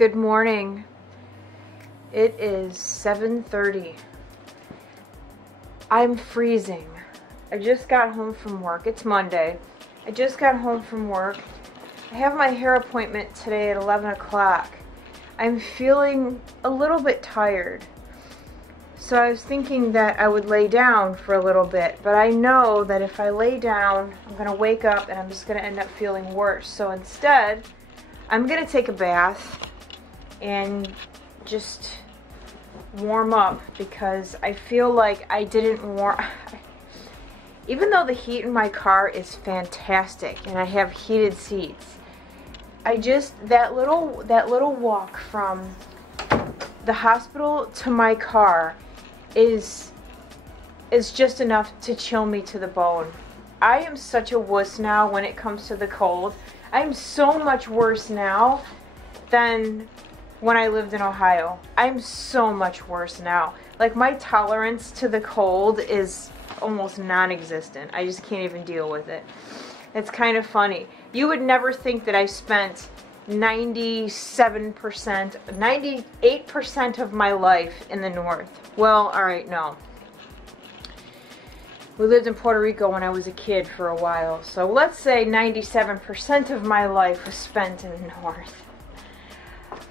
Good morning. It is 7:30. I'm freezing. I just got home from work. It's Monday. I just got home from work. I have my hair appointment today at 11 o'clock. I'm feeling a little bit tired. So I was thinking that I would lay down for a little bit, but I know that if I lay down, I'm going to wake up and I'm just going to end up feeling worse. So instead, I'm going to take a bath and just warm up because I feel like I didn't warm. Even though the heat in my car is fantastic and I have heated seats, that little walk from the hospital to my car is just enough to chill me to the bone. I am such a wuss now when it comes to the cold. I'm so much worse now than when I lived in Ohio. I'm so much worse now. Like, my tolerance to the cold is almost non-existent. I just can't even deal with it. It's kind of funny. You would never think that I spent 97%, 98% of my life in the north. Well, alright, no. We lived in Puerto Rico when I was a kid for a while. So let's say 97% of my life was spent in the north.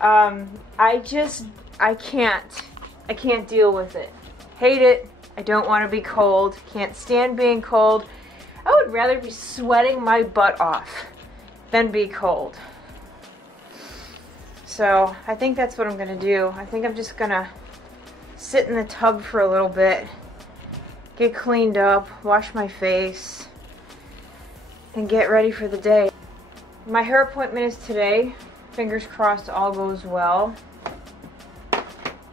I can't deal with it. Hate it. I don't want to be cold. Can't stand being cold. I would rather be sweating my butt off than be cold. So I think that's what I'm going to do. I think I'm just going to sit in the tub for a little bit, get cleaned up, wash my face, and get ready for the day. My hair appointment is today. Fingers crossed all goes well.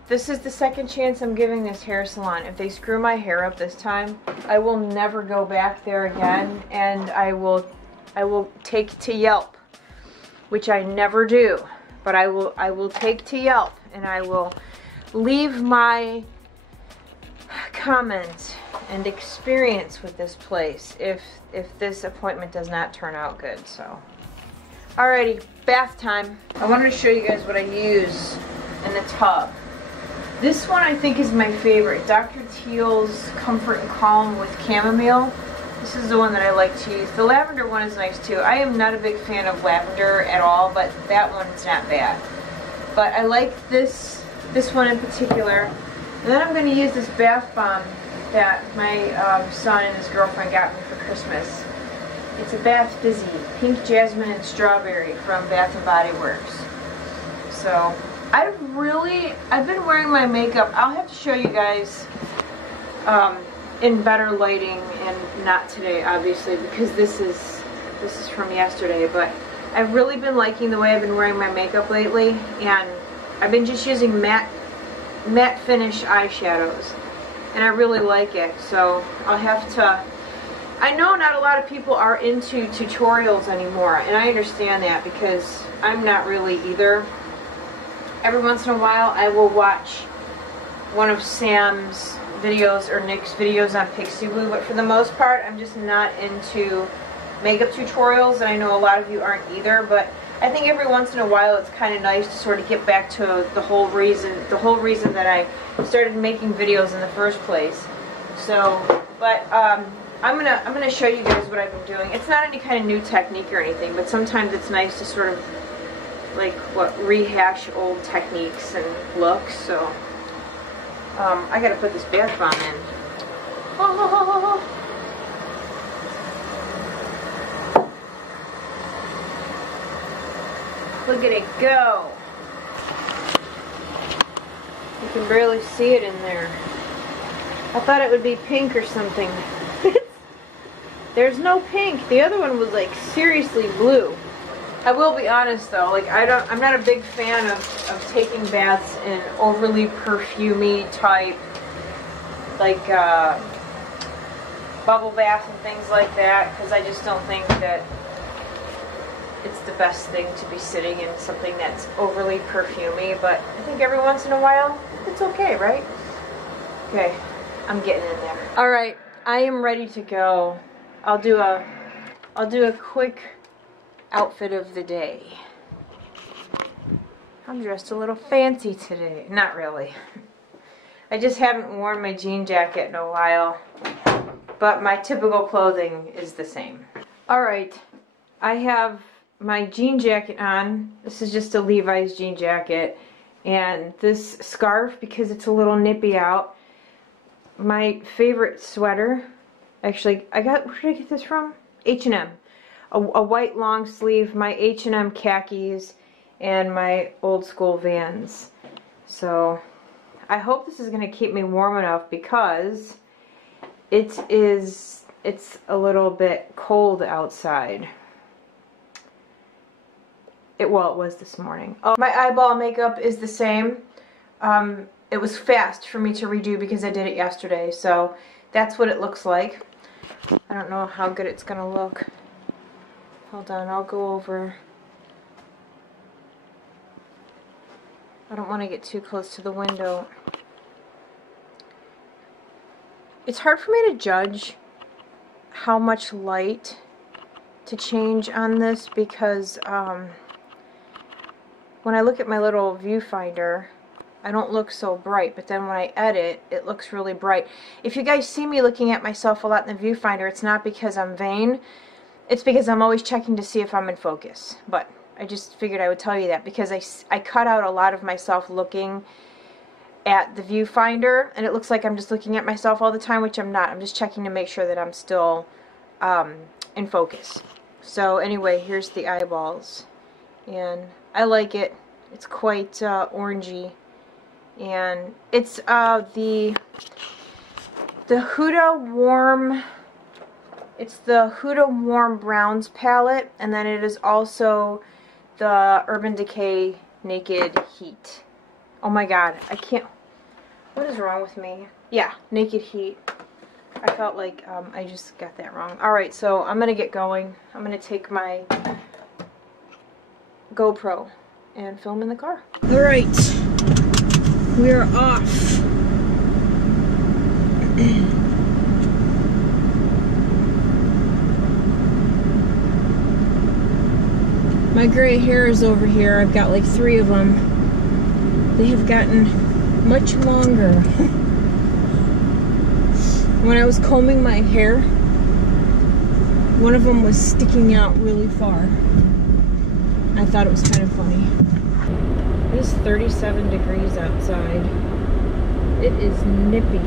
This is the second chance I'm giving this hair salon. If they screw my hair up this time, I will never go back there again, and I will take to Yelp, which I never do, but I will take to Yelp and I will leave my comment and experience with this place if this appointment does not turn out good. So alrighty, bath time. I wanted to show you guys what I use in the tub. This one I think is my favorite, Dr. Teal's Comfort and Calm with Chamomile. This is the one that I like to use. The lavender one is nice too. I am not a big fan of lavender at all, but that one's not bad. But I like this one in particular. And then I'm going to use this bath bomb that my son and his girlfriend got me for Christmas. It's a Bath Fizzy, pink jasmine and strawberry from Bath & Body Works. So I've been wearing my makeup. I'll have to show you guys in better lighting and not today, obviously, because this is from yesterday. But I've really been liking the way I've been wearing my makeup lately, and I've been just using matte finish eyeshadows, and I really like it. So I'll have to. I know not a lot of people are into tutorials anymore, and I understand that because I'm not really either. Every once in a while I will watch one of Sam's videos or Nick's videos on Pixie Blue, but for the most part I'm just not into makeup tutorials, and I know a lot of you aren't either, but I think every once in a while it's kind of nice to sort of get back to the whole reason that I started making videos in the first place. So, but I'm gonna show you guys what I've been doing. It's not any kind of new technique or anything, but sometimes it's nice to sort of rehash old techniques and looks. So I gotta put this bath bomb in. Oh. Look at it go. You can barely see it in there. I thought it would be pink or something. There's no pink. The other one was like seriously blue. I will be honest though, like I'm not a big fan of taking baths in overly perfumey type, like bubble baths and things like that, because I just don't think that it's the best thing to be sitting in something that's overly perfumey. But I think every once in a while it's okay, right? Okay, I'm getting in there. All right, I am ready to go. I'll do a quick outfit of the day. I'm dressed a little fancy today. Not really. I just haven't worn my jean jacket in a while, but my typical clothing is the same. Alright, I have my jean jacket on. This is just a Levi's jean jacket, and this scarf because it's a little nippy out. My favorite sweater, actually, where did I get this from? H&M. A white long sleeve, my H&M khakis, and my old school Vans. So I hope this is going to keep me warm enough because it's a little bit cold outside. Well, it was this morning. Oh, my eyeball makeup is the same. It was fast for me to redo because I did it yesterday, so that's what it looks like. I don't know how good it's gonna look. Hold on, I'll go over. I don't want to get too close to the window. It's hard for me to judge how much light to change on this because when I look at my little viewfinder, I don't look so bright, but then when I edit, it looks really bright. If you guys see me looking at myself a lot in the viewfinder, it's not because I'm vain. It's because I'm always checking to see if I'm in focus. But I just figured I would tell you that because I cut out a lot of myself looking at the viewfinder, and it looks like I'm just looking at myself all the time, which I'm not. I'm just checking to make sure that I'm still in focus. So anyway, here's the eyeballs. And I like it. It's quite orangey. And it's the Huda Warm. It's the Huda Warm Browns palette, and then it is also the Urban Decay Naked Heat. Oh my god, I can't. What is wrong with me? Yeah, Naked Heat. I felt like I just got that wrong. Alright, so I'm gonna get going. I'm gonna take my GoPro and film in the car. Alright, we're off. My gray hairs over here, I've got like 3 of them. They have gotten much longer. When I was combing my hair, one of them was sticking out really far. I thought it was kind of funny. It is 37 degrees outside. It is nippy.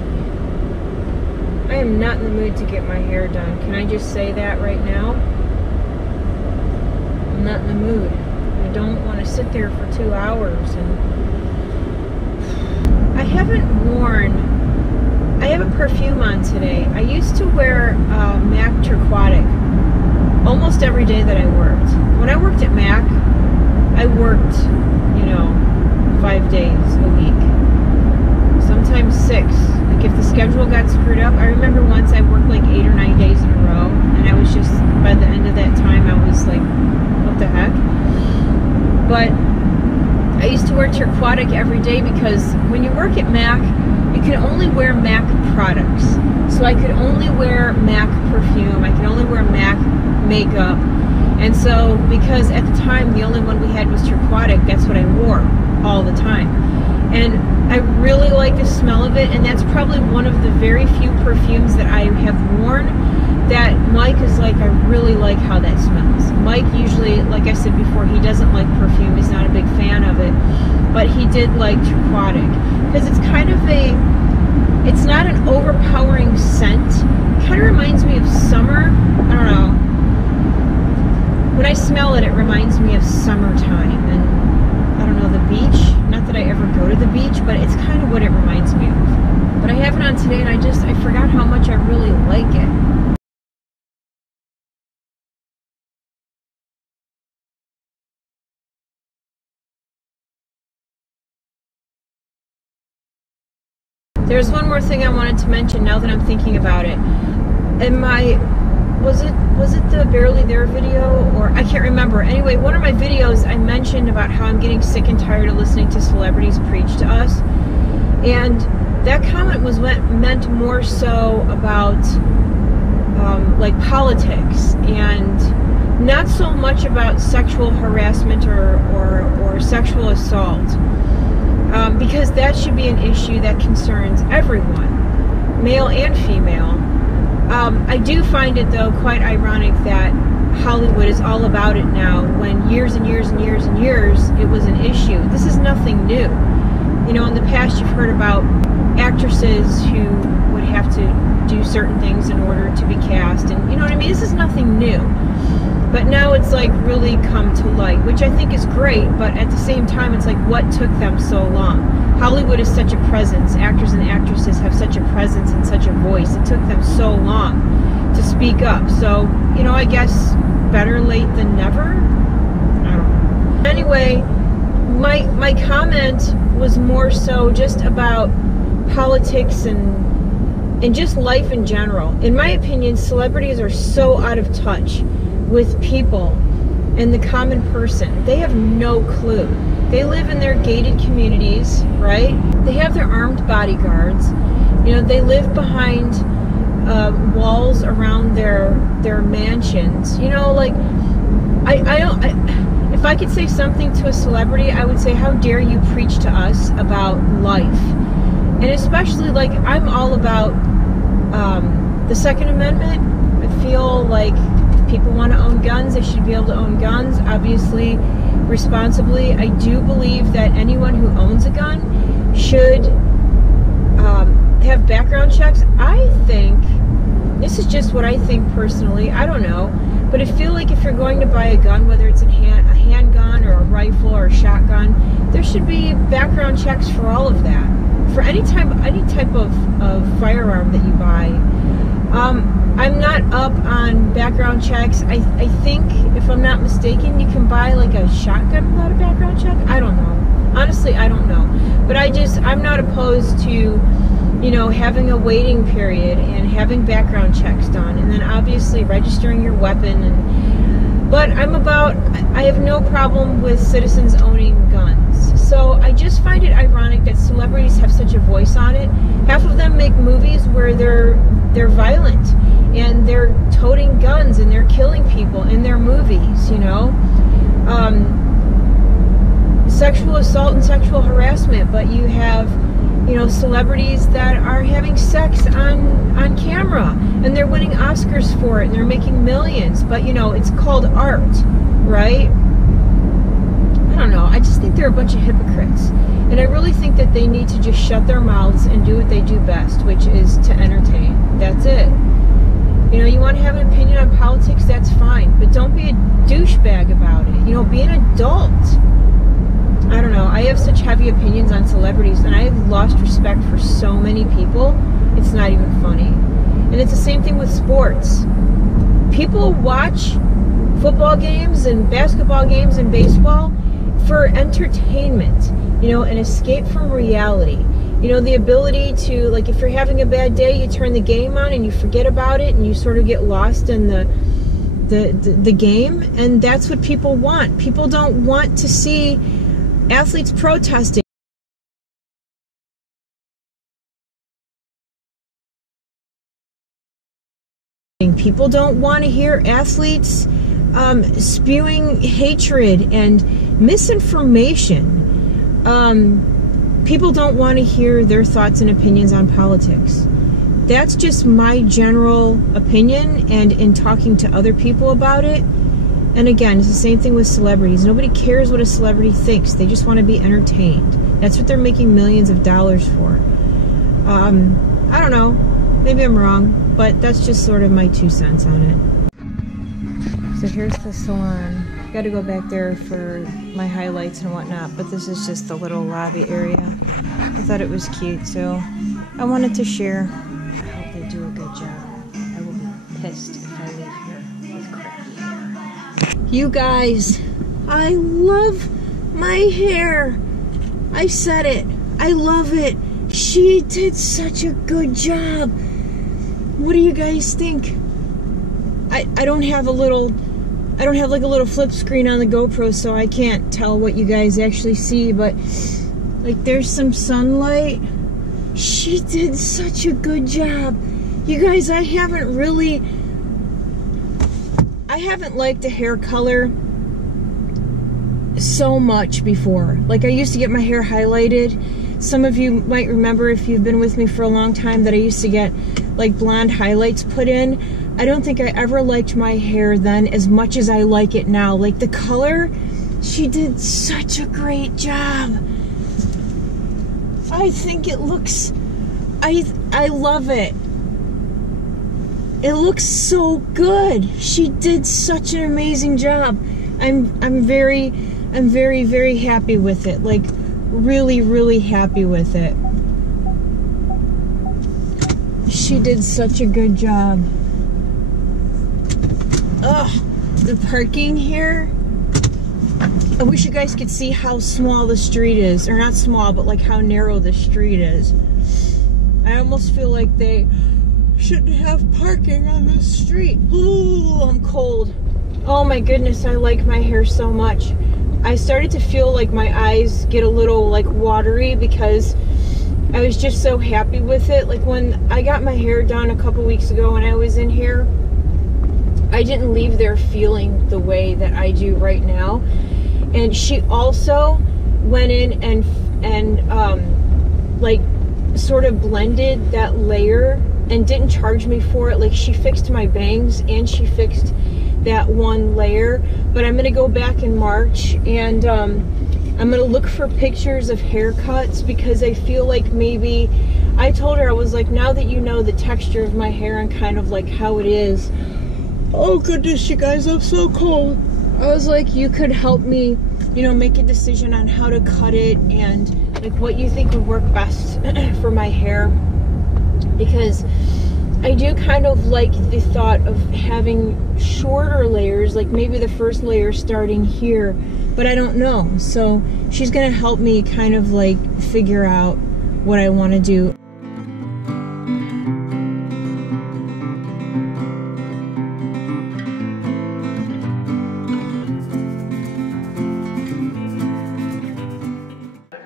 I am not in the mood to get my hair done. Can I just say that right now? I'm not in the mood. I don't want to sit there for 2 hours. And I haven't worn... I have a perfume on today. I used to wear MAC Turquoise almost every day that I worked. When I worked at MAC, I worked, you know, 5 days a week. Sometimes 6. Like if the schedule got screwed up, I remember once I worked like 8 or 9 days in a row, and I was just, by the end of that time, I was like, what the heck? But I used to wear Turquoise every day because when you work at MAC, you can only wear MAC products. So I could only wear MAC perfume, I could only wear MAC makeup. And so, because at the time the only one we had was Turquoise, that's what I wore all the time. And I really like the smell of it, and that's probably one of the very few perfumes that I have worn that Mike is like, I really like how that smells. Mike usually, like I said before, he doesn't like perfume, he's not a big fan of it, but he did like Turquoise, because it's kind of a, it's not an overpowering scent. It kind of reminds me of summer. I don't know. When I smell it, it reminds me of summertime, and I don't know, the beach. Not that I ever go to the beach, but it's kind of what it reminds me of. But I have it on today, and I forgot how much I really like it. There's one more thing I wanted to mention now that I'm thinking about it. In my, was it the Barely There video, or I can't remember. Anyway, one of my videos I mentioned about how I'm getting sick and tired of listening to celebrities preach to us. And that comment was meant more so about like politics and not so much about sexual harassment or sexual assault, because that should be an issue that concerns everyone, male and female. I do find it, though, quite ironic that Hollywood is all about it now, when years and years and years and years it was an issue. This is nothing new. You know, in the past you've heard about actresses who would have to do certain things in order to be cast, and you know what I mean? This is nothing new. But now it's like really come to light, which I think is great, but at the same time it's like, what took them so long? Hollywood is such a presence. Actors and actresses have such a presence and such a voice. It took them so long to speak up. So, you know, I guess better late than never? I don't know. Anyway, my comment was more so just about politics and just life in general. In my opinion, celebrities are so out of touch with people and the common person. They have no clue. They live in their gated communities, right? They have their armed bodyguards. You know, they live behind walls around their mansions. You know, like, if I could say something to a celebrity, I would say, how dare you preach to us about life? And especially, like, I'm all about the Second Amendment. I feel like if people want to own guns, they should be able to own guns, obviously, responsibly. I do believe that anyone who owns a gun should have background checks. I think, this is just what I think personally, I don't know, but I feel like if you're going to buy a gun, whether it's a handgun or a rifle or a shotgun, there should be background checks for all of that. For any type of firearm that you buy. I'm not up on background checks. I think, if I'm not mistaken, you can buy like a shotgun without a background check. I don't know. Honestly, I don't know. But I'm not opposed to, you know, having a waiting period and having background checks done, and then obviously registering your weapon. But I have no problem with citizens owning guns. So I just find it ironic that celebrities have such a voice on it. Half of them make movies where they're violent and they're toting guns and they're killing people in their movies, you know. Sexual assault and sexual harassment, but you have, you know, celebrities that are having sex on camera and they're winning Oscars for it and they're making millions, but you know, it's called art, right? I don't know. I just think they're a bunch of hypocrites, and I really think that they need to just shut their mouths and do what they do best, which is to entertain. That's it. You know, you want to have an opinion on politics, that's fine, but don't be a douchebag about it. You know, be an adult. I don't know. I have such heavy opinions on celebrities, and I have lost respect for so many people. It's not even funny. And it's the same thing with sports. People watch football games and basketball games and baseball for entertainment, you know, an escape from reality. You know, the ability to, like, if you're having a bad day, you turn the game on and you forget about it and you sort of get lost in the game, and that's what people want. People don't want to see athletes protesting. People don't want to hear athletes spewing hatred and misinformation. People don't want to hear their thoughts and opinions on politics. That's just my general opinion, and in talking to other people about it. And again, it's the same thing with celebrities. Nobody cares what a celebrity thinks. They just want to be entertained. That's what they're making millions of dollars for. I don't know. Maybe I'm wrong, but that's just sort of my 2 cents on it. So here's the salon. Got to go back there for my highlights and whatnot, but this is just the little lobby area. I thought it was cute, so I wanted to share. I hope they do a good job. I will be pissed if I leave here with crappy hair. You guys, I love my hair. I said it. I love it. She did such a good job. What do you guys think? I don't have like a little flip screen on the GoPro, so I can't tell what you guys actually see, but like there's some sunlight. She did such a good job. You guys, I haven't really I haven't liked a hair color so much before. Like, I used to get my hair highlighted. Some of you might remember, if you've been with me for a long time, that I used to get like blonde highlights put in. I don't think I ever liked my hair then as much as I like it now. Like, the color, she did such a great job. I think it looks, I love it. It looks so good. She did such an amazing job. I'm very, very happy with it. Like, really, really happy with it. She did such a good job. Ugh, the parking here. I wish you guys could see how small the street is. Or not small, but like how narrow the street is. I almost feel like they shouldn't have parking on this street. Ooh, I'm cold. Oh my goodness, I like my hair so much. I started to feel like my eyes get a little like watery because I was just so happy with it. Like, when I got my hair done a couple weeks ago when I was in here, I didn't leave there feeling the way that I do right now. And she also went in and like sort of blended that layer and didn't charge me for it. Like, she fixed my bangs and she fixed that one layer. But I'm gonna go back in March and I'm gonna look for pictures of haircuts, because I feel like maybe, I told her, I was like, now that you know the texture of my hair and kind of like how it is, oh goodness, you guys, I'm so cold. I was like, you could help me, you know, make a decision on how to cut it and like what you think would work best for my hair. Because I do kind of like the thought of having shorter layers, like maybe the first layer starting here, but I don't know. So she's gonna help me kind of like figure out what I want to do.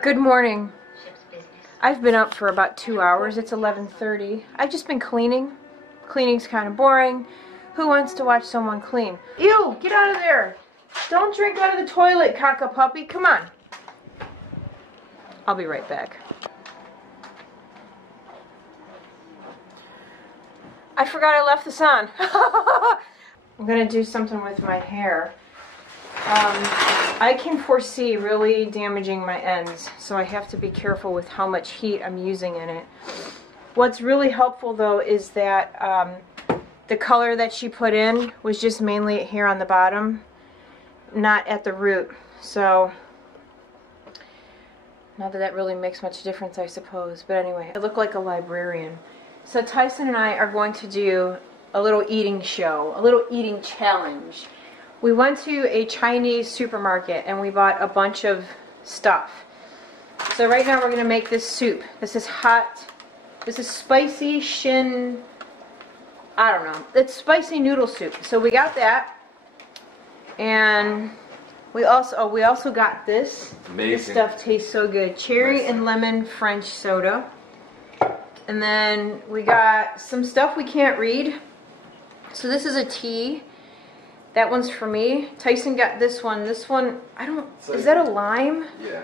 Good morning. I've been up for about 2 hours. It's 11:30. I've just been cleaning. Cleaning's kind of boring. Who wants to watch someone clean? Ew, get out of there. Don't drink out of the toilet, caca puppy. Come on. I'll be right back. I forgot I left this on. I'm gonna do something with my hair. I can foresee really damaging my ends, so I have to be careful with how much heat I'm using in it. What's really helpful though is that the color that she put in was just mainly here on the bottom, not at the root. So, not that that really makes much difference, I suppose, but anyway, I look like a librarian. So Tyson and I are going to do a little eating show, a little eating challenge. We went to a Chinese supermarket and we bought a bunch of stuff. So right now we're going to make this soup. This is hot. This is spicy shin, I don't know. It's spicy noodle soup. So we got that. And we also got this. Amazing. This stuff tastes so good. Cherry and lemon French soda. And then we got some stuff we can't read. So this is a tea. That one's for me. Tyson got this one. This one, I don't, like, is that a lime? Yeah.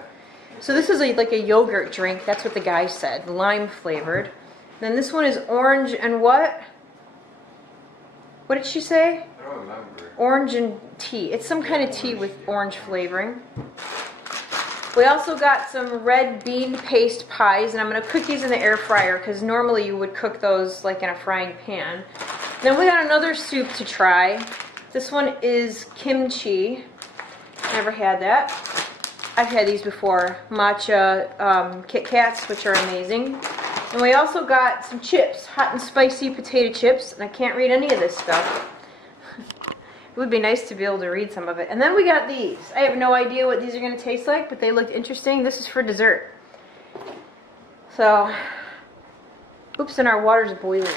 So this is like a yogurt drink. That's what the guy said. Lime flavored. Then this one is orange and what? What did she say? I don't remember. Orange and tea. It's some kind of tea with orange flavoring. We also got some red bean paste pies, and I'm going to cook these in the air fryer because normally you would cook those like in a frying pan. Then we got another soup to try. This one is kimchi. Never had that. I've had these before. Matcha Kit Kats, which are amazing. And we also got some chips, hot and spicy potato chips, and I can't read any of this stuff. It would be nice to be able to read some of it. And then we got these. I have no idea what these are going to taste like, but they looked interesting. This is for dessert. So, oops, and our water's boiling.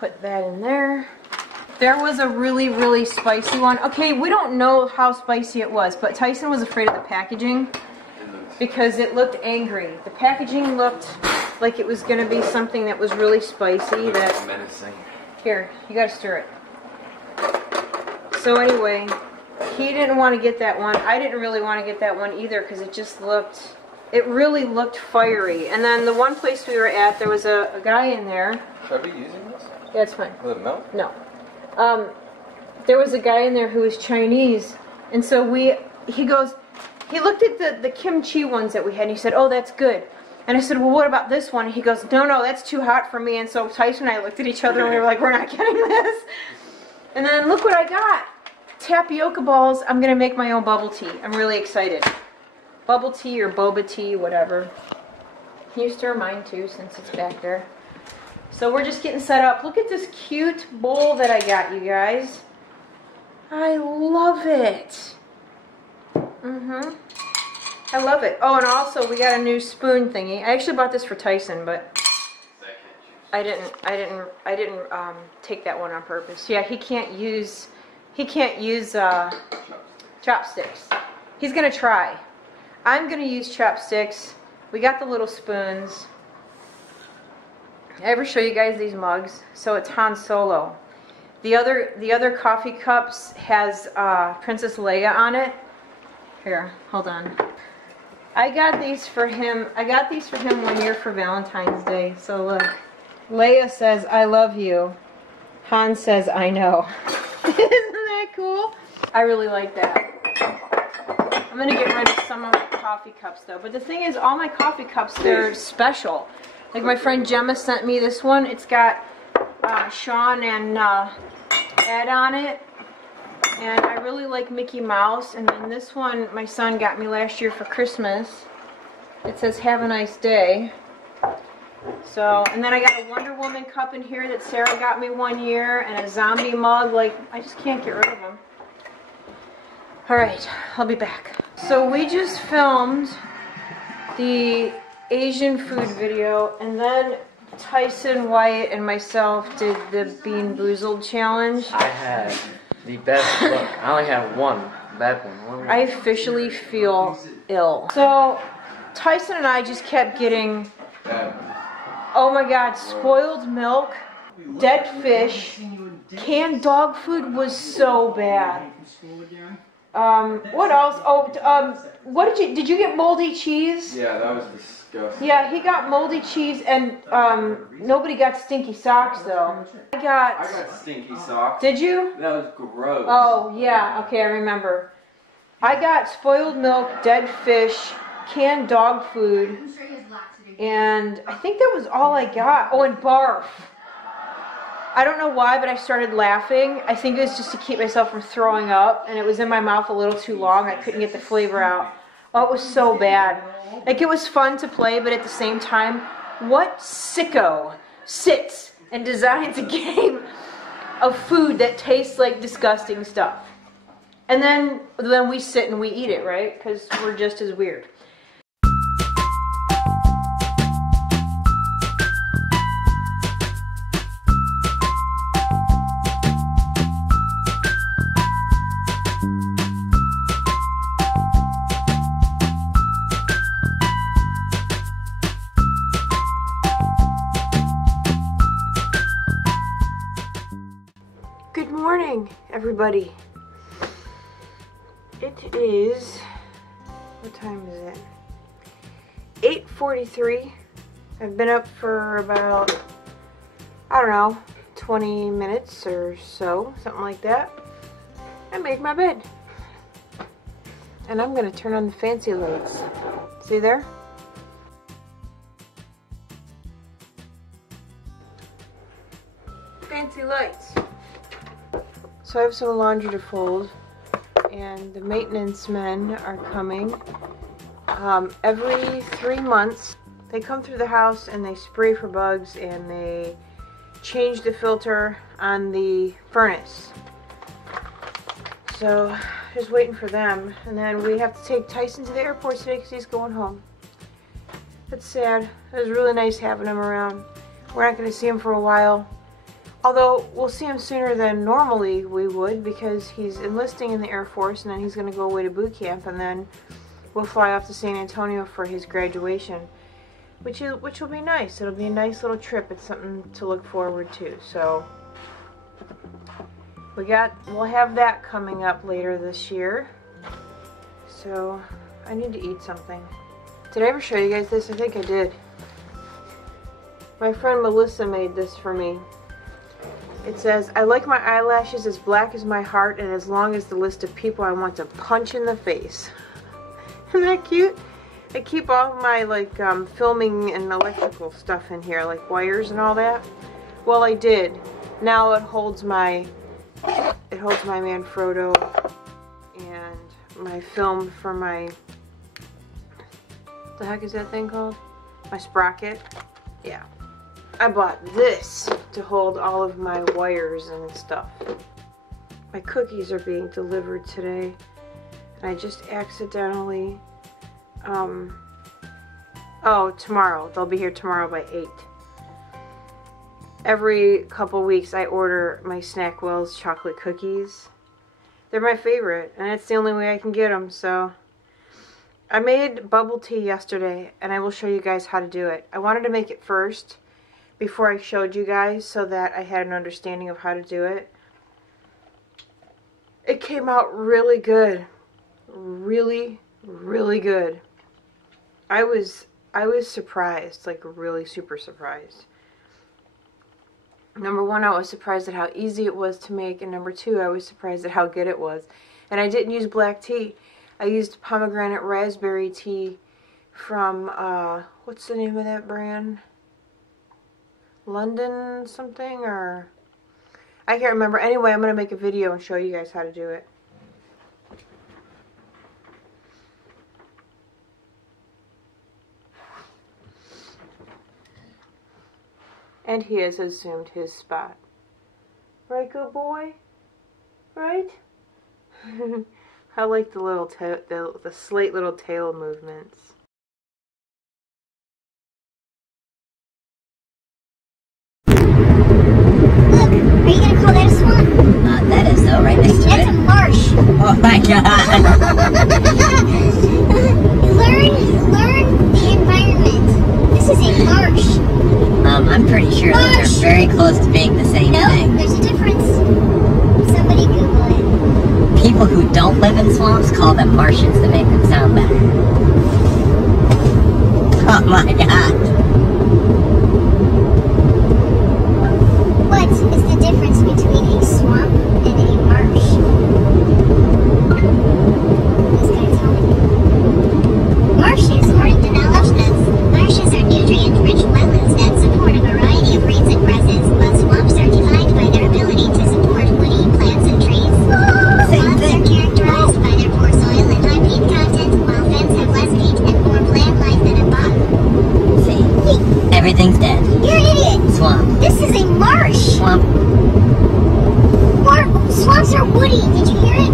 Put that in there. There was a really, really spicy one. Okay, we don't know how spicy it was, but Tyson was afraid of the packaging because it looked angry. The packaging looked like it was going to be something that was really spicy. That menacing. Here, you gotta stir it. So anyway, he didn't want to get that one. I didn't really want to get that one either because it really looked fiery. And then the one place we were at, there was a guy in there. Should I be using this? Yeah, it's fine. Will it melt? No. There was a guy in there who was Chinese, and so he looked at the kimchi ones that we had, and he said, oh, that's good. And I said, well, what about this one? And he goes, no, that's too hot for me. And so Tyson and I looked at each other, and we were like, we're not getting this. And then look what I got. Tapioca balls. I'm going to make my own bubble tea. I'm really excited. Bubble tea or boba tea, whatever. Can you stir mine too, since it's back there? So we're just getting set up. Look at this cute bowl that I got, you guys. I love it. I love it. Oh, and also we got a new spoon thingy. I actually bought this for Tyson, but I didn't take that one on purpose. Yeah, he can't use chopsticks. He's gonna try. I'm gonna use chopsticks. We got the little spoons. I ever show you guys these mugs? So it's Han Solo. The other coffee cups has Princess Leia on it. Here, hold on. I got these for him. I got these for him one year for Valentine's Day. So look, Leia says, "I love you." Han says, "I know." Isn't that cool? I really like that. I'm gonna get rid of some of my coffee cups though. But the thing is, all my coffee cups, they're special. Like my friend Gemma sent me this one. It's got Sean and Ed on it. And I really like Mickey Mouse. And then this one my son got me last year for Christmas. It says, "Have a nice day." So, and then I got a Wonder Woman cup in here that Sarah got me one year. And a zombie mug. Like, I just can't get rid of them. Alright, I'll be back. So we just filmed the Asian food video, and then Tyson, Wyatt, and myself did the Bean Boozled challenge. I had the best look. I only had one bad one. I officially feel ill. So Tyson and I just kept getting, oh my god, spoiled milk, dead fish, canned dog food was so bad. What else? Oh, what did you get moldy cheese? Yeah, that was disgusting. Yeah, he got moldy cheese, and nobody got stinky socks though. I got stinky socks. Did you? That was gross. Oh yeah, okay, I remember. I got spoiled milk, dead fish, canned dog food, and I think that was all I got. Oh, and barf. I don't know why, but I started laughing. I think it was just to keep myself from throwing up, and it was in my mouth a little too long. I couldn't get the flavor out. Oh, it was so bad. Like, it was fun to play, but at the same time, what sicko sits and designs a game of food that tastes like disgusting stuff? And then we sit and we eat it, right? Because we're just as weird. Good morning, everybody. It is, what time is it? 8:43. I've been up for about, I don't know, 20 minutes or so, something like that. I made my bed. And I'm gonna turn on the fancy lights. See there? Fancy lights. So I have some laundry to fold, and the maintenance men are coming. Every 3 months, they come through the house and they spray for bugs and they change the filter on the furnace. So, just waiting for them. And then we have to take Tyson to the airport today because he's going home. That's sad. It was really nice having him around. We're not going to see him for a while. Although, we'll see him sooner than normally we would because he's enlisting in the Air Force and then he's going to go away to boot camp and then we'll fly off to San Antonio for his graduation, which will be nice. It'll be a nice little trip. It's something to look forward to. So, We'll have that coming up later this year. So I need to eat something. Did I ever show you guys this? I think I did. My friend Melissa made this for me. It says, I like my eyelashes as black as my heart and as long as the list of people I want to punch in the face. Isn't that cute? I keep all my like filming and electrical stuff in here, like wires and all that. Well, I did. Now it holds my Manfrotto and my film for my, the heck is that thing called? My sprocket. Yeah. I bought this to hold all of my wires and stuff. My cookies are being delivered today, and I just accidentally, oh, tomorrow. They'll be here tomorrow by 8. Every couple weeks I order my Snackwell's chocolate cookies. They're my favorite, and it's the only way I can get them, so. I made bubble tea yesterday, and I will show you guys how to do it. I wanted to make it first before I showed you guys so that I had an understanding of how to do it. It came out really good. Really, really good. I was surprised, like really super surprised. Number one, I was surprised at how easy it was to make, and number two, I was surprised at how good it was. And I didn't use black tea. I used pomegranate raspberry tea from, what's the name of that brand? London something, or I can't remember. Anyway, I'm going to make a video and show you guys how to do it. And he has assumed his spot. Right, good boy? Right? I like the little the slight little tail movements. Are you gonna call that a swamp? That is though, right next to That's it. a marsh. Oh my god. learn the environment. This is a marsh. I'm pretty sure that they're very close to being the same No, thing. there's a difference. Somebody Google it. People who don't live in swamps call them marshes to make them sound better. Oh my god. What is the difference between a swamp and a marsh? This guy tell me. Marshes are developed. Marshes are nutrient-rich wetlands that support a variety of reeds and grasses, while swamps are defined by their ability to support woody plants and trees. Swamps are characterized by their poor soil and high peat content, while fens have less peat and more plant life than a bog. See? Everything's dead. You're an idiot! Swamp. This is a marsh! Swamp. Swamps are woody, did you hear it?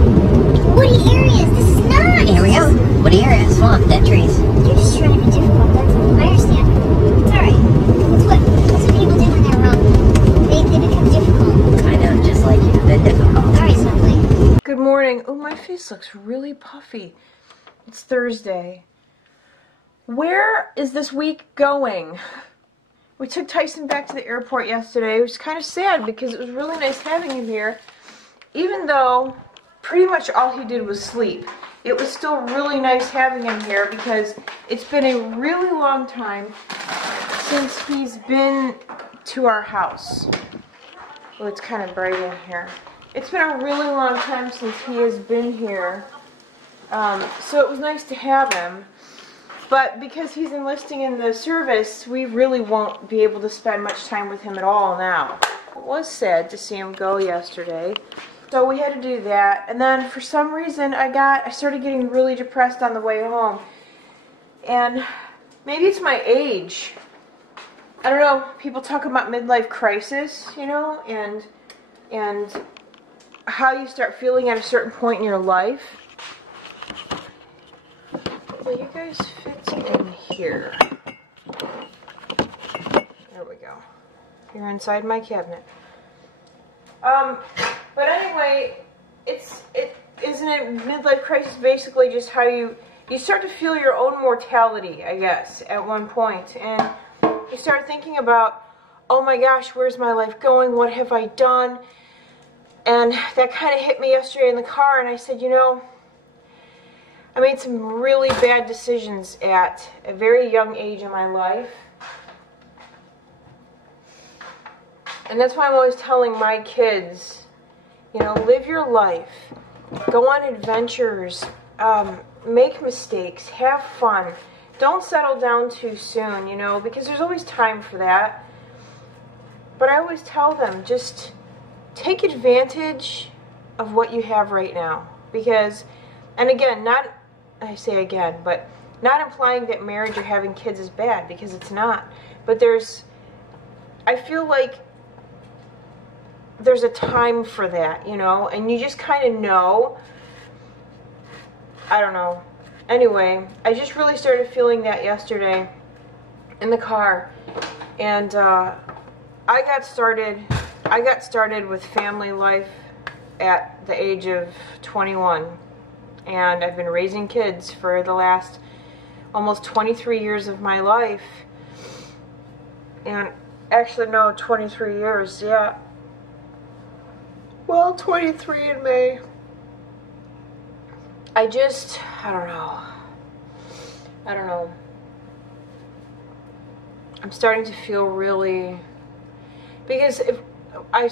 Woody areas, this is not! Here we go. Woody area, swamp, dead trees. You're just trying to be difficult, that's all. I understand. It's alright. That's what people do when they're wrong. They become difficult. I know, just like you. They're difficult. Alright, lovely. Good morning. Oh, my face looks really puffy. It's Thursday. Where is this week going? We took Tyson back to the airport yesterday. It was kind of sad because it was really nice having him here. Even though pretty much all he did was sleep. It was still really nice having him here because it's been a really long time since he's been to our house. Well, it's kind of bright in here. It's been a really long time since he has been here. So it was nice to have him. But because he's enlisting in the service, we really won't be able to spend much time with him at all now. It was sad to see him go yesterday. So we had to do that. And then for some reason I started getting really depressed on the way home. And maybe it's my age. I don't know, people talk about midlife crisis, you know, and how you start feeling at a certain point in your life. Well, you guys fit in here. There we go. You're inside my cabinet. But anyway, isn't it midlife crisis basically just how you start to feel your own mortality, I guess, at one point, and you start thinking about, oh my gosh, where's my life going? What have I done? And that kind of hit me yesterday in the car, and I said, you know, I made some really bad decisions at a very young age in my life. And that's why I'm always telling my kids, you know, live your life, go on adventures, make mistakes, have fun. Don't settle down too soon, you know, because there's always time for that. But I always tell them, just take advantage of what you have right now. Because, and again, not, I say again, but not implying that marriage or having kids is bad, because it's not. But there's, I feel like there's a time for that, you know, and you just kind of know. I don't know. Anyway, I just really started feeling that yesterday in the car, and I got started with family life at the age of 21, and I've been raising kids for the last almost 23 years of my life, and actually no, 23 years, yeah. Well, 23 in May. I don't know. I'm starting to feel really, because if I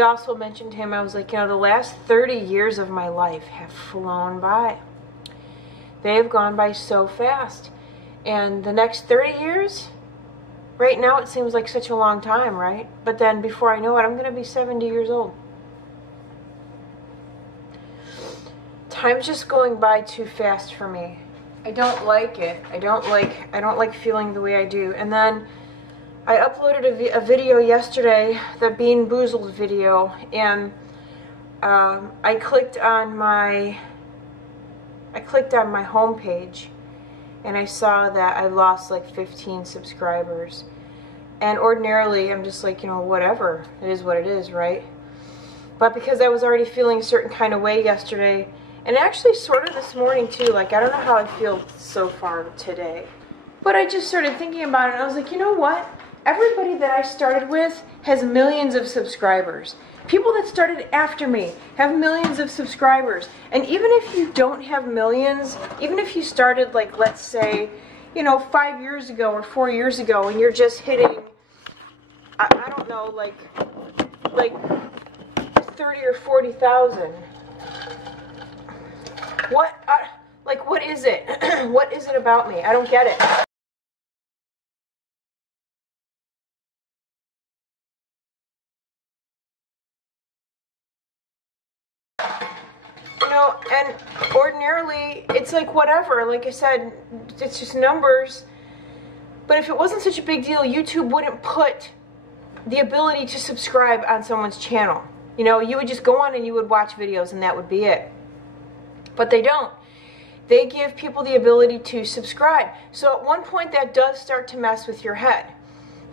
also mentioned to him, I was like, you know, the last 30 years of my life have flown by. They have gone by so fast. And the next 30 years, right now it seems like such a long time, right? But then before I know it, I'm going to be 70 years old. Time's just going by too fast for me. I don't like it. I don't like feeling the way I do. And then I uploaded a video yesterday, the Bean Boozled video, and I clicked on my homepage, and I saw that I lost like 15 subscribers. And ordinarily, I'm just like, you know, whatever. It is what it is, right? But because I was already feeling a certain kind of way yesterday, and actually sort of this morning too, like I don't know how I feel so far today. But I just started thinking about it, and I was like, you know what? Everybody that I started with has millions of subscribers. People that started after me have millions of subscribers. And even if you don't have millions, even if you started like, let's say, you know, 5 years ago or 4 years ago, and you're just hitting, I don't know, like 30 or 40,000. What is it? What is it about me? I don't get it. You know, and ordinarily, it's like whatever. Like I said, it's just numbers. But if it wasn't such a big deal, YouTube wouldn't put the ability to subscribe on someone's channel. You know, you would just go on and you would watch videos and that would be it. But they don't. They give people the ability to subscribe. So at one point that does start to mess with your head.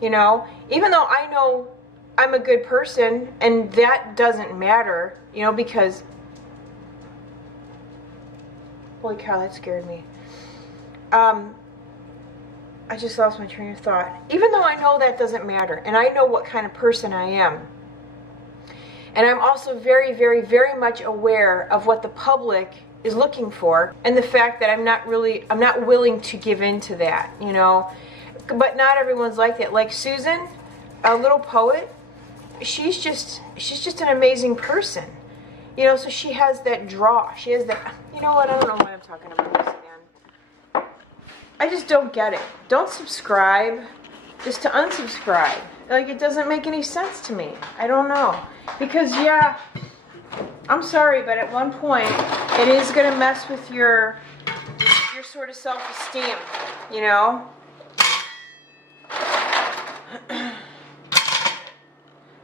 You know, even though I know I'm a good person and that doesn't matter, you know, because, holy cow, that scared me. I just lost my train of thought. Even though I know that doesn't matter, and I know what kind of person I am, and I'm also very, very, very much aware of what the public is looking for, and the fact that I'm not willing to give in to that, you know. But not everyone's like that. Like Susan, a little poet, she's just an amazing person, you know. So she has that draw. She has that, you know what, I don't know why I'm talking about this again. I just don't get it. Don't subscribe just to unsubscribe. Like, it doesn't make any sense to me. I don't know. Because, yeah, I'm sorry, but at one point, it is going to mess with your sort of self-esteem, you know?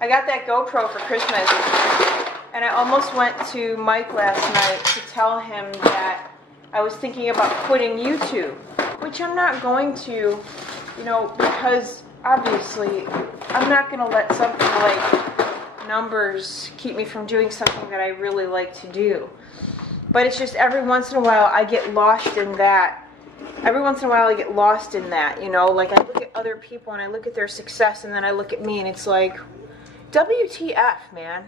I got that GoPro for Christmas, and I almost went to Mike last night to tell him that I was thinking about quitting YouTube, which I'm not going to, you know, because obviously I'm not going to let something like numbers keep me from doing something that I really like to do. But it's just every once in a while I get lost in that. Every once in a while I get lost in that, you know, like I look at other people and I look at their success and then I look at me and it's like, WTF, man.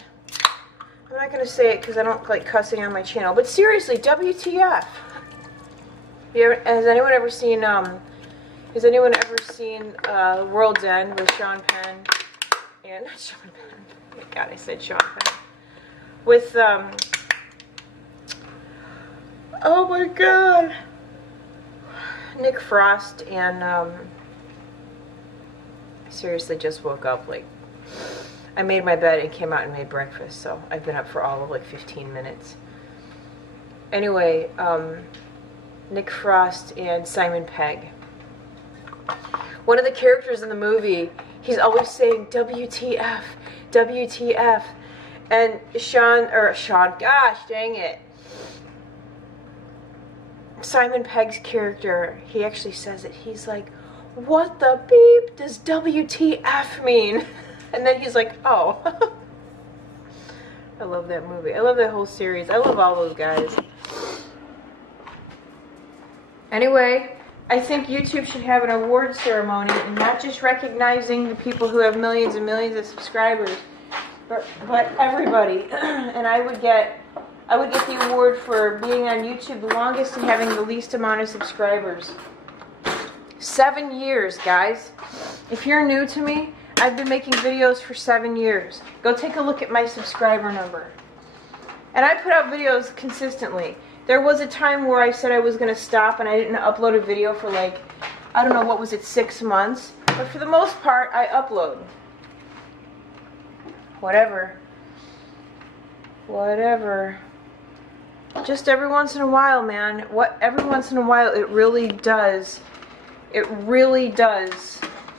I'm not going to say it because I don't like cussing on my channel, but seriously, WTF? Has anyone ever seen, World's End with Sean Penn? And, not Sean Penn. Oh my God, I said Sean Penn. With, oh my God. Nick Frost and, I seriously just woke up, like, I made my bed and came out and made breakfast, so I've been up for all of like 15 minutes. Anyway, Nick Frost and Simon Pegg. One of the characters in the movie, he's always saying WTF, WTF. And Sean, gosh dang it. Simon Pegg's character, he actually says it. He's like, what the beep does WTF mean? And then he's like, oh. I love that movie. I love that whole series. I love all those guys. Anyway, I think YouTube should have an award ceremony and not just recognizing the people who have millions and millions of subscribers, but everybody. And I would get the award for being on YouTube the longest and having the least amount of subscribers. 7 years, guys. If you're new to me, I've been making videos for 7 years. Go take a look at my subscriber number. And I put out videos consistently. There was a time where I said I was going to stop and I didn't upload a video for like, I don't know, what was it, 6 months? But for the most part, I upload. Whatever. Just every once in a while, man. Every once in a while, it really does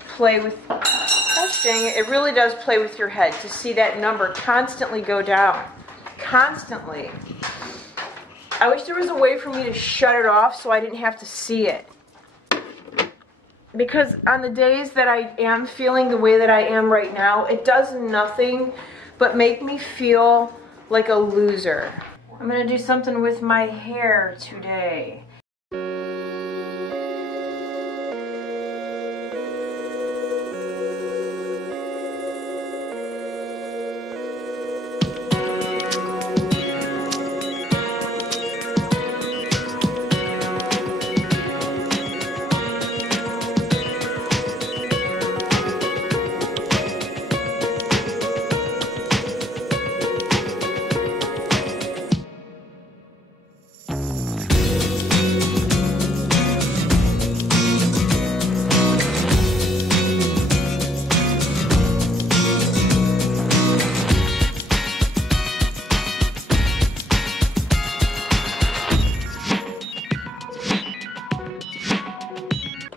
play with... Gosh dang it, it really does play with your head to see that number constantly go down. Constantly. I wish there was a way for me to shut it off so I didn't have to see it. Because on the days that I am feeling the way that I am right now, it does nothing but make me feel like a loser. I'm going to do something with my hair today.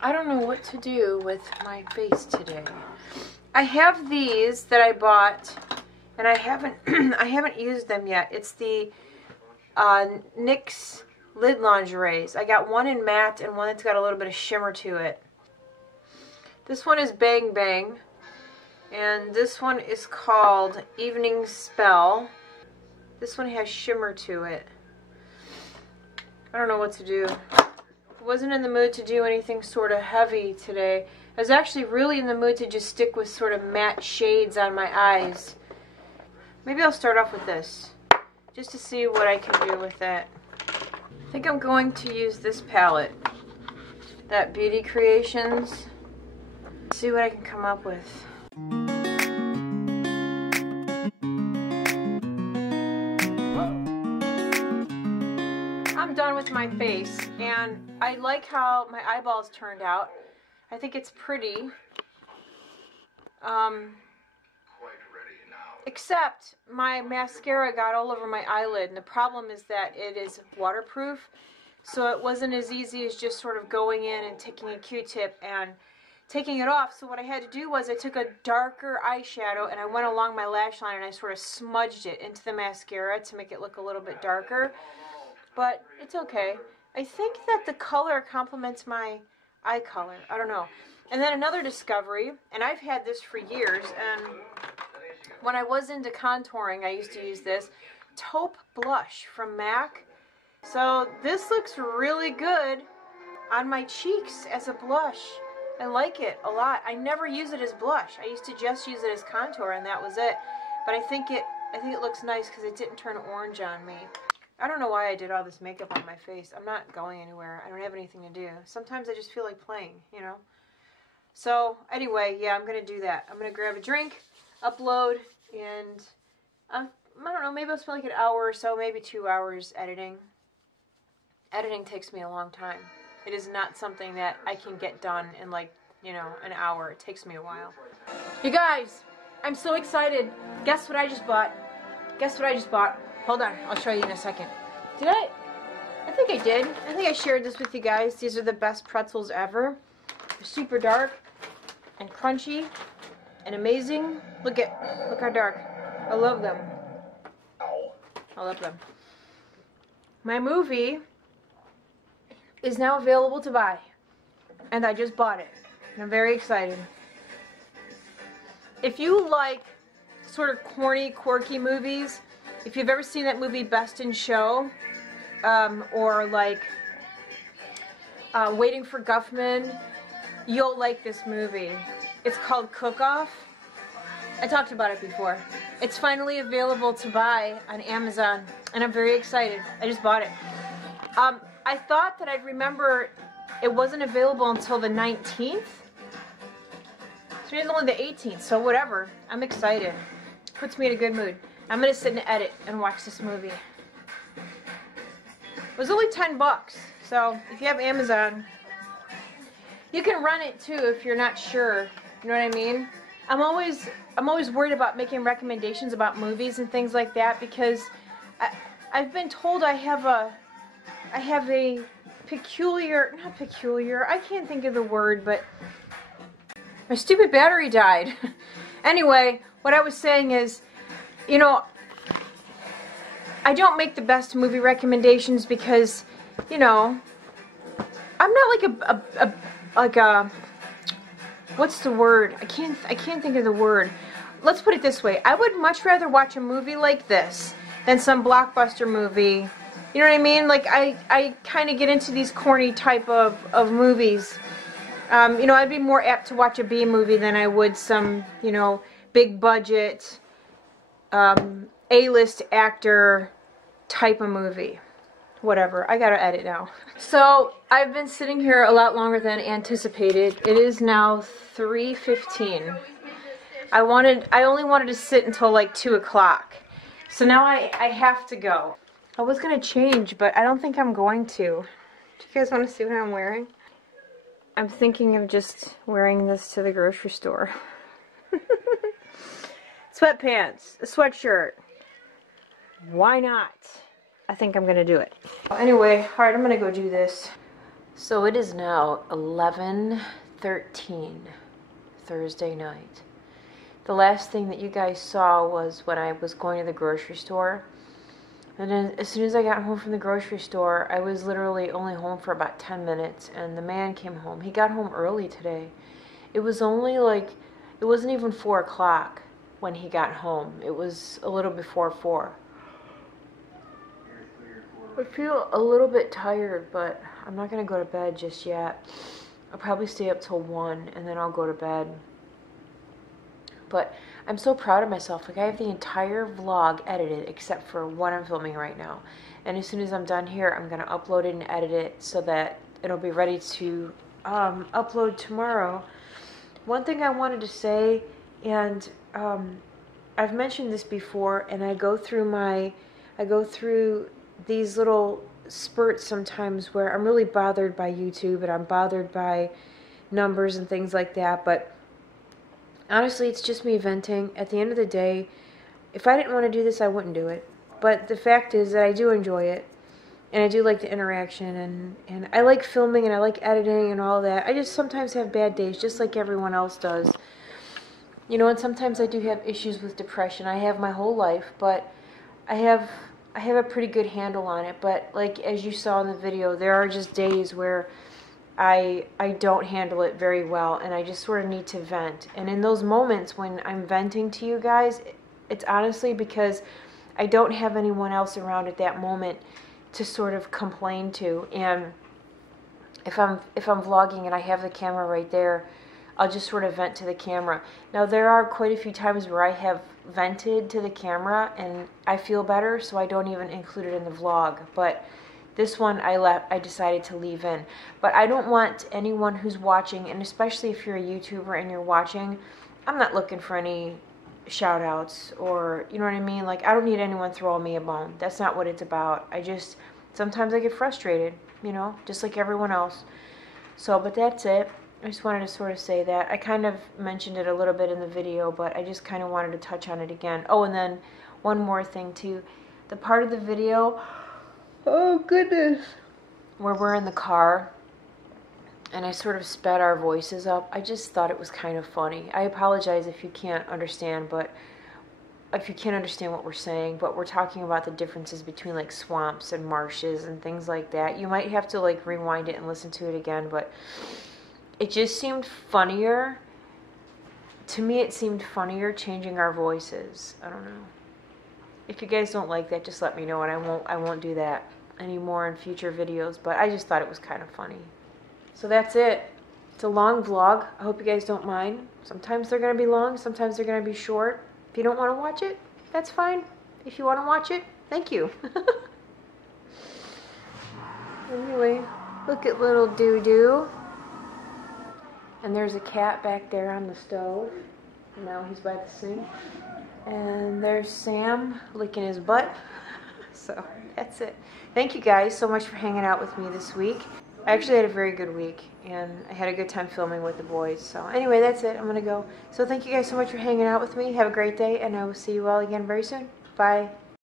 I don't know what to do with my face today. I have these that I bought, and I haven't I haven't used them yet. It's the NYX lid lingeries. I got one in matte and one that's got a little bit of shimmer to it. This one is Bang Bang, and this one is called Evening Spell. This one has shimmer to it. I don't know what to do. Wasn't in the mood to do anything sort of heavy today. I was actually really in the mood to just stick with sort of matte shades on my eyes. Maybe I'll start off with this, just to see what I can do with that. I think I'm going to use this palette, that Beauty Creations. See what I can come up with. I'm done with my face, and I like how my eyeballs turned out. I think it's pretty. Except my mascara got all over my eyelid, and the problem is that it is waterproof, so it wasn't as easy as just sort of going in and taking a Q-tip and taking it off. So what I had to do was I took a darker eyeshadow and I went along my lash line and I sort of smudged it into the mascara to make it look a little bit darker. But it's okay. I think that the color complements my eye color. I don't know. And then another discovery, and I've had this for years, and when I was into contouring, I used to use this taupe blush from MAC. So this looks really good on my cheeks as a blush. I like it a lot. I never use it as blush. I used to just use it as contour, and that was it. But I think I think it looks nice because it didn't turn orange on me. I don't know why I did all this makeup on my face. I'm not going anywhere. I don't have anything to do. Sometimes I just feel like playing, you know. So anyway, yeah, I'm going to do that. I'm going to grab a drink, upload, and I don't know, maybe I'll spend like an hour or so, maybe 2 hours editing. Editing takes me a long time. It is not something that I can get done in like, you know, an hour. It takes me a while. You guys, I'm so excited. Guess what I just bought? Guess what I just bought? Hold on, I'll show you in a second. Did I? I think I did. I think I shared this with you guys. These are the best pretzels ever. They're super dark and crunchy and amazing. Look how dark. I love them. I love them. My movie is now available to buy, and I just bought it, and I'm very excited. If you like sort of corny, quirky movies, if you've ever seen that movie Best in Show, or like Waiting for Guffman, you'll like this movie. It's called Cook Off. I talked about it before. It's finally available to buy on Amazon, and I'm very excited. I just bought it. I thought that I'd remember it wasn't available until the 19th. So it's only the 18th, so whatever. I'm excited. Puts me in a good mood. I'm going to sit and edit and watch this movie. It was only 10 bucks, so if you have Amazon, you can rent it too if you're not sure. You know what I mean? I'm always worried about making recommendations about movies and things like that because I've been told I have a peculiar, not peculiar, I can't think of the word, but my stupid battery died. Anyway, what I was saying is, you know, I don't make the best movie recommendations because, you know, I'm not like a what's the word? I can't think of the word. Let's put it this way. I would much rather watch a movie like this than some blockbuster movie. You know what I mean? Like, I kind of get into these corny type of movies. You know, I'd be more apt to watch a B movie than I would some, you know, big budget, A-list actor type of movie. Whatever. I gotta edit now. So, I've been sitting here a lot longer than anticipated. It is now 3:15. I only wanted to sit until like 2 o'clock. So now I have to go. I was gonna change, but I don't think I'm going to. Do you guys want to see what I'm wearing? I'm thinking of just wearing this to the grocery store. Sweatpants, a sweatshirt. Why not? I think I'm gonna do it. Anyway, alright, I'm gonna go do this. So it is now 11:13, Thursday night. The last thing that you guys saw was when I was going to the grocery store. And then as soon as I got home from the grocery store, I was literally only home for about 10 minutes, and the man came home. He got home early today. It was only like, it wasn't even 4 o'clock when he got home. It was a little before 4. I feel a little bit tired, but I'm not going to go to bed just yet. I'll probably stay up till 1, and then I'll go to bed. But I'm so proud of myself. Like, I have the entire vlog edited except for what I'm filming right now. And as soon as I'm done here, I'm going to upload it and edit it so that it'll be ready to upload tomorrow. One thing I wanted to say, and I've mentioned this before, and I go through these little spurts sometimes where I'm really bothered by YouTube and I'm bothered by numbers and things like that, but honestly, it's just me venting. At the end of the day, if I didn't want to do this, I wouldn't do it. But the fact is that I do enjoy it, and I do like the interaction, and I like filming, and I like editing and all that. I just sometimes have bad days, just like everyone else does. You know, and sometimes I do have issues with depression. I have my whole life, but I have a pretty good handle on it. But like as you saw in the video, there are just days where I don't handle it very well, and I just sort of need to vent. And in those moments when I'm venting to you guys, it's honestly because I don't have anyone else around at that moment to sort of complain to. And if I'm vlogging and I have the camera right there, I'll just sort of vent to the camera. Now there are quite a few times where I have vented to the camera and I feel better, so I don't even include it in the vlog. But this one I decided to leave in. But I don't want anyone who's watching, and especially if you're a YouTuber and you're watching, I'm not looking for any shout outs or, you know what I mean? Like, I don't need anyone throwing me a bone. That's not what it's about. Sometimes I get frustrated, you know, just like everyone else. So, but that's it. I just wanted to sort of say that. I kind of mentioned it a little bit in the video, but I just kind of wanted to touch on it again. Oh, and then one more thing too. The part of the video, oh goodness, where we're in the car and I sort of sped our voices up. I just thought it was kind of funny. I apologize if you can't understand, but if you can't understand what we're saying, but we're talking about the differences between like swamps and marshes and things like that. You might have to like rewind it and listen to it again, but it just seemed funnier. To me, it seemed funnier changing our voices. I don't know. If you guys don't like that, just let me know, and I won't do that anymore in future videos, but I just thought it was kind of funny. So that's it. It's a long vlog. I hope you guys don't mind. Sometimes they're going to be long, sometimes they're going to be short. If you don't want to watch it, that's fine. If you want to watch it, thank you. Anyway, look at little Doo-Doo. And there's a cat back there on the stove. Now he's by the sink. And there's Sam licking his butt. So that's it. Thank you guys so much for hanging out with me this week. I actually had a very good week, and I had a good time filming with the boys. So anyway, that's it. I'm going to go. So thank you guys so much for hanging out with me. Have a great day, and I will see you all again very soon. Bye.